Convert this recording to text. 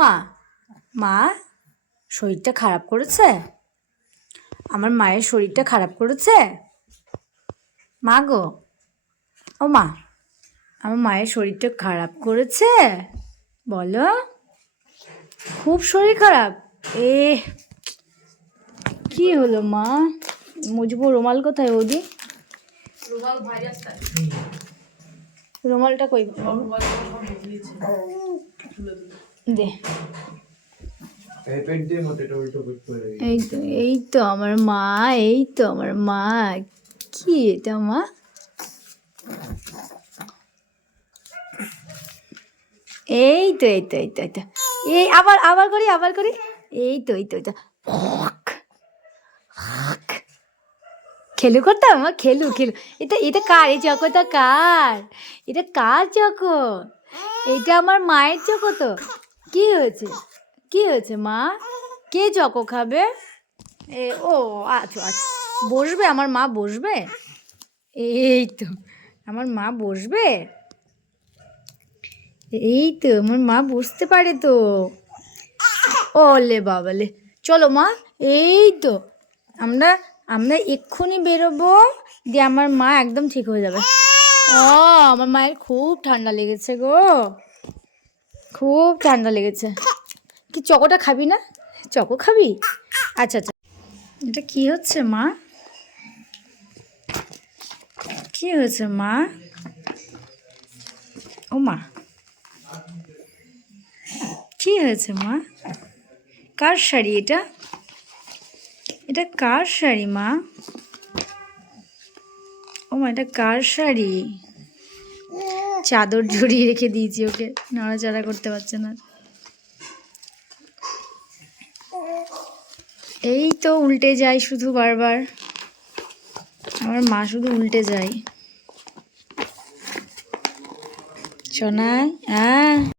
মা। মা, শরীরটা খারাপ করেছে? আমার মায়ের শরীরটা খারাপ করেছে? মা গো। ও মা, আমার মায়ের শরীরটা খারাপ করেছে? বলো। খুব শরীর খারাপ? এ, কি হলো মা? মুজবো রুমাল কোথায় ওদি রুমালটা কই? দে। এই তো এই তো আমার মা এই তো আমার মা। কি এটা, মা? এই তো এই তো এই তো এই তো এই আবার আবার করি আবার করি। এই তো এই তো এই তো। খেলু করতাম মা? খেলু খেলু। এটা এটা কার? এই চকোটা কার? এটা কার চকো এটা আমার মায়ের চকো তো। কি হয়েছে? কি হয়েছে, মা? কে চকো খাবে? এ, ও আচ্ছা আচ্ছা। বসবে? আমার মা বসবে? এই তো, আমার মা বসবে? এই তো, আমার মা বসতে পারে তো। ওলে বাবালে চলো, মা, এই তো। আমরা আমরা এক্ষুনি বেরোবো, দিয়ে আমার মা একদম ঠিক হয়ে যাবে। ও, আমার মায়ের খুব ঠান্ডা লেগেছে গো। খুব ঠান্ডা লেগেছে। কি চকোটা খাবি না? চকো খাবি? আচ্ছা আচ্ছা। এটা কি হচ্ছে, মা? কি হয়েছে, মা? ও মা। কি হয়েছে, মা? কার শাড়ি এটা? এটা কার শাড়ি, মা? ও মা, এটা কার শাড়ি? চাদর জড়িয়ে রেখে দিয়েছি ওকে। নড়াচড়া করতে পারছে না। এই তো উল্টে যাই শুধু বারবার। আমার মা শুধু উল্টে যায়। সোনা হ্যাঁ